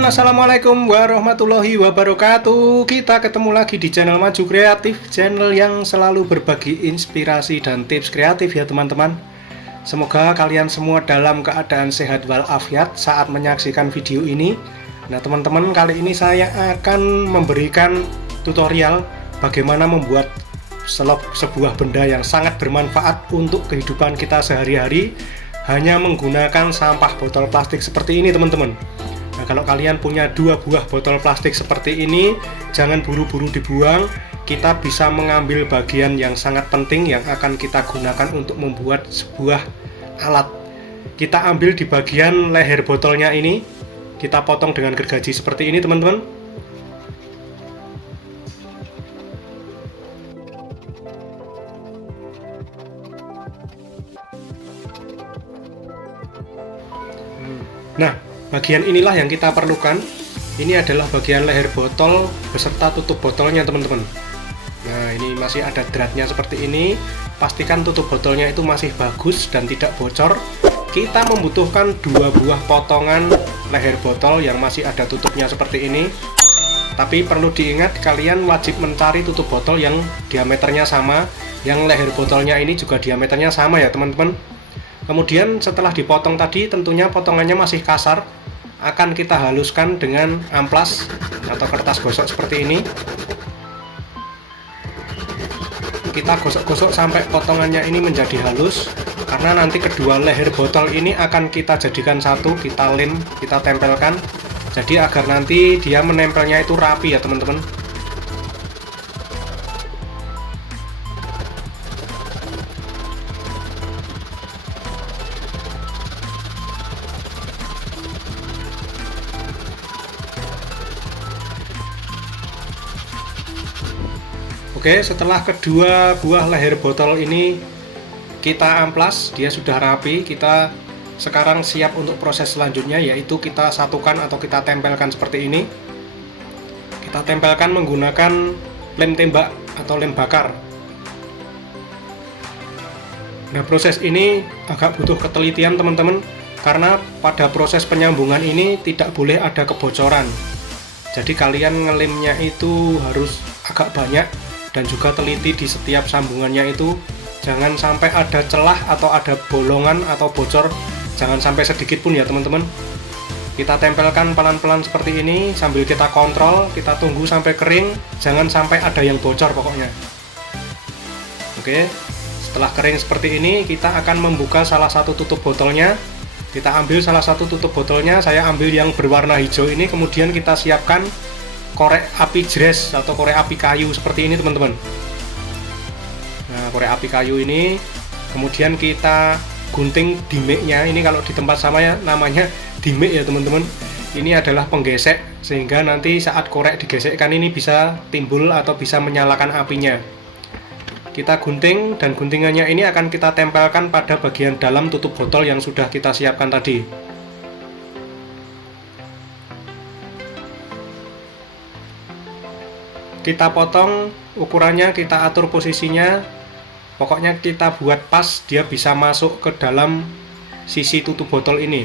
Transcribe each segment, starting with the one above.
teman-teman, assalamualaikum warahmatullahi wabarakatuh. Kita ketemu lagi di channel Maju Kreatif, channel yang selalu berbagi inspirasi dan tips kreatif ya teman-teman. Semoga kalian semua dalam keadaan sehat walafiat saat menyaksikan video ini. Nah teman-teman, kali ini saya akan memberikan tutorial bagaimana membuat sebuah benda yang sangat bermanfaat untuk kehidupan kita sehari-hari hanya menggunakan sampah botol plastik seperti ini teman-teman. Nah, kalau kalian punya 2 buah botol plastik seperti ini, jangan buru-buru dibuang. Kita bisa mengambil bagian yang sangat penting yang akan kita gunakan untuk membuat sebuah alat. Kita ambil di bagian leher botolnya ini, kita potong dengan gergaji seperti ini teman-teman. Nah, bagian inilah yang kita perlukan. Ini adalah bagian leher botol beserta tutup botolnya teman-teman. Nah, ini masih ada dratnya seperti ini. Pastikan tutup botolnya itu masih bagus dan tidak bocor. Kita membutuhkan 2 buah potongan leher botol yang masih ada tutupnya seperti ini. Tapi perlu diingat, kalian wajib mencari tutup botol yang diameternya sama, yang leher botolnya ini juga diameternya sama ya teman-teman. Kemudian setelah dipotong tadi, tentunya potongannya masih kasar, akan kita haluskan dengan amplas atau kertas gosok seperti ini. Kita gosok-gosok sampai potongannya ini menjadi halus, karena nanti kedua leher botol ini akan kita jadikan satu, kita lem, kita tempelkan, jadi agar nanti dia menempelnya itu rapi ya teman-teman. Oke, setelah kedua buah leher botol ini kita amplas, dia sudah rapi. Kita sekarang siap untuk proses selanjutnya, yaitu kita satukan atau kita tempelkan seperti ini. Kita tempelkan menggunakan lem tembak atau lem bakar. Nah, proses ini agak butuh ketelitian teman-teman, karena pada proses penyambungan ini tidak boleh ada kebocoran. Jadi kalian ngelemnya itu harus agak banyak dan juga teliti di setiap sambungannya itu. Jangan sampai ada celah atau ada bolongan atau bocor, jangan sampai sedikit pun ya teman-teman. Kita tempelkan pelan-pelan seperti ini sambil kita kontrol, kita tunggu sampai kering, jangan sampai ada yang bocor pokoknya. Oke, setelah kering seperti ini, kita akan membuka salah satu tutup botolnya. Kita ambil salah satu tutup botolnya, saya ambil yang berwarna hijau ini, kemudian kita siapkan korek api jres atau korek api kayu seperti ini teman-teman. Nah, korek api kayu ini kemudian kita gunting dimiknya. Ini kalau di tempat saya namanya dimik ya teman-teman. Ini adalah penggesek, sehingga nanti saat korek digesekkan ini bisa timbul atau bisa menyalakan apinya. Kita gunting, dan guntingannya ini akan kita tempelkan pada bagian dalam tutup botol yang sudah kita siapkan tadi. Kita potong ukurannya, kita atur posisinya, pokoknya kita buat pas dia bisa masuk ke dalam sisi tutup botol ini.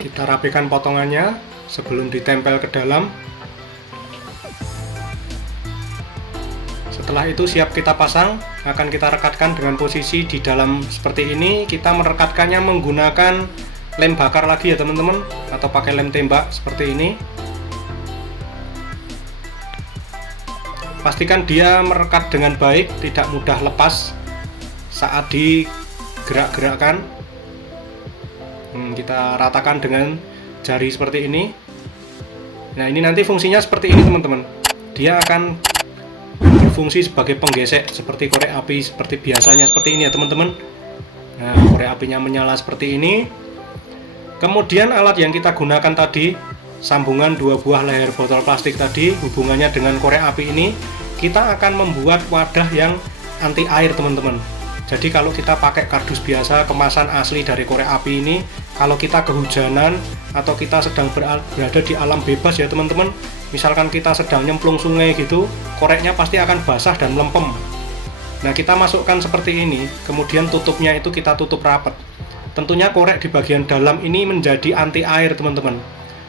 Kita rapikan potongannya sebelum ditempel ke dalam. Setelah itu siap kita pasang, akan kita rekatkan dengan posisi di dalam seperti ini. Kita merekatkannya menggunakan lem bakar lagi ya teman-teman, atau pakai lem tembak seperti ini. Pastikan dia merekat dengan baik, tidak mudah lepas saat digerak-gerakkan. Kita ratakan dengan jari seperti ini. Nah, ini nanti fungsinya seperti ini teman-teman. Dia akan berfungsi sebagai penggesek seperti korek api seperti biasanya seperti ini ya teman-teman. Nah, korek apinya menyala seperti ini. Kemudian alat yang kita gunakan tadi, sambungan 2 buah leher botol plastik tadi, hubungannya dengan korek api ini, kita akan membuat wadah yang anti air teman-teman. Jadi kalau kita pakai kardus biasa kemasan asli dari korek api ini, kalau kita kehujanan atau kita sedang berada di alam bebas ya teman-teman, misalkan kita sedang nyemplung sungai gitu, koreknya pasti akan basah dan melempem. Nah, kita masukkan seperti ini, kemudian tutupnya itu kita tutup rapat. Tentunya korek di bagian dalam ini menjadi anti air teman-teman.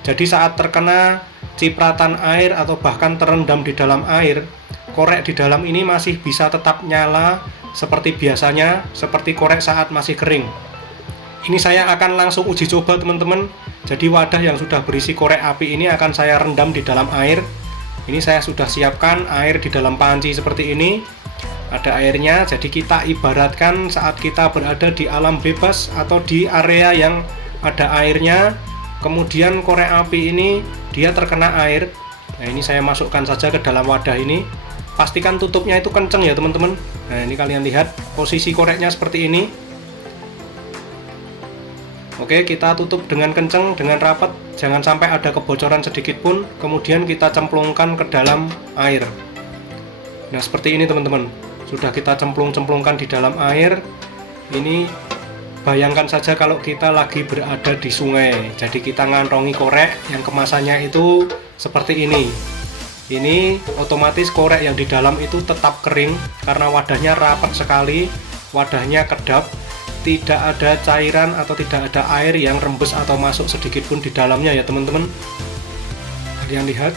Jadi saat terkena cipratan air atau bahkan terendam di dalam air, korek di dalam ini masih bisa tetap nyala seperti biasanya, seperti korek saat masih kering. Ini saya akan langsung uji coba teman-teman. Jadi wadah yang sudah berisi korek api ini akan saya rendam di dalam air. Ini saya sudah siapkan air di dalam panci seperti ini. Ada airnya, jadi kita ibaratkan saat kita berada di alam bebas atau di area yang ada airnya, kemudian korek api ini dia terkena air. Nah, ini saya masukkan saja ke dalam wadah ini. Pastikan tutupnya itu kenceng ya teman-teman. Nah, ini kalian lihat posisi koreknya seperti ini. Oke, kita tutup dengan kenceng, dengan rapat, jangan sampai ada kebocoran sedikit pun. Kemudian kita cemplungkan ke dalam air. Nah, seperti ini teman-teman. Sudah kita cemplungkan di dalam air. Ini bayangkan saja kalau kita lagi berada di sungai. Jadi kita ngantongi korek yang kemasannya itu seperti ini. Ini otomatis korek yang di dalam itu tetap kering karena wadahnya rapat sekali, wadahnya kedap, tidak ada cairan atau tidak ada air yang rembes atau masuk sedikit pun di dalamnya ya teman-teman. Kalian lihat.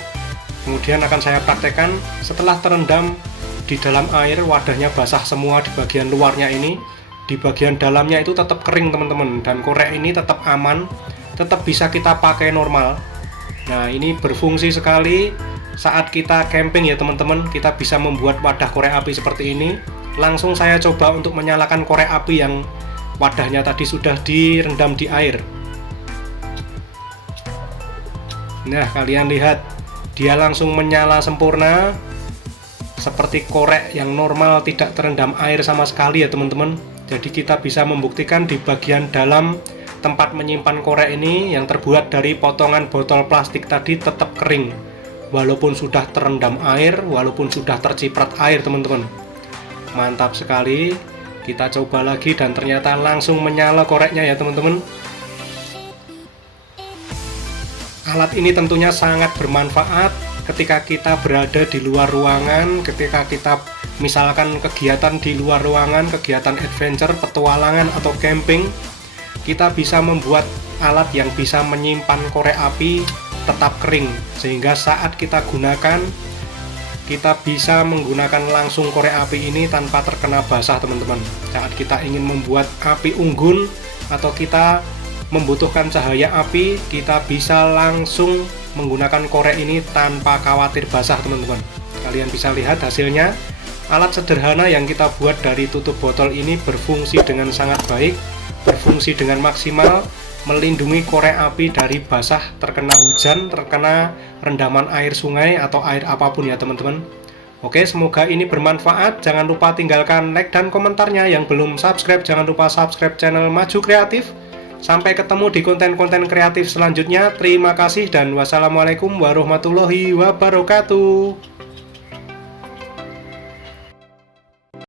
Kemudian akan saya praktekkan setelah terendam di dalam air, wadahnya basah semua di bagian luarnya ini, di bagian dalamnya itu tetap kering teman-teman, dan korek ini tetap aman, tetap bisa kita pakai normal. Nah, ini berfungsi sekali saat kita camping ya teman-teman. Kita bisa membuat wadah korek api seperti ini. Langsung saya coba untuk menyalakan korek api yang wadahnya tadi sudah direndam di air. Nah, kalian lihat, dia langsung menyala sempurna seperti korek yang normal, tidak terendam air sama sekali ya teman-teman. Jadi kita bisa membuktikan di bagian dalam tempat menyimpan korek ini yang terbuat dari potongan botol plastik tadi tetap kering, walaupun sudah terendam air, walaupun sudah terciprat air teman-teman. Mantap sekali. Kita coba lagi dan ternyata langsung menyala koreknya ya teman-teman. Alat ini tentunya sangat bermanfaat ketika kita berada di luar ruangan, ketika kita misalkan kegiatan di luar ruangan, kegiatan adventure, petualangan atau camping. Kita bisa membuat alat yang bisa menyimpan korek api tetap kering, sehingga saat kita gunakan, kita bisa menggunakan langsung korek api ini tanpa terkena basah teman-teman. Saat kita ingin membuat api unggun atau kita membutuhkan cahaya api, kita bisa langsung menggunakan korek ini tanpa khawatir basah teman-teman. Kalian bisa lihat hasilnya. Alat sederhana yang kita buat dari tutup botol ini berfungsi dengan sangat baik, berfungsi dengan maksimal, melindungi korek api dari basah terkena hujan, terkena rendaman air sungai atau air apapun ya teman-teman. Oke, semoga ini bermanfaat. Jangan lupa tinggalkan like dan komentarnya. Yang belum subscribe, jangan lupa subscribe channel Maju Kreatif. Sampai ketemu di konten-konten kreatif selanjutnya. Terima kasih dan wassalamualaikum warahmatullahi wabarakatuh.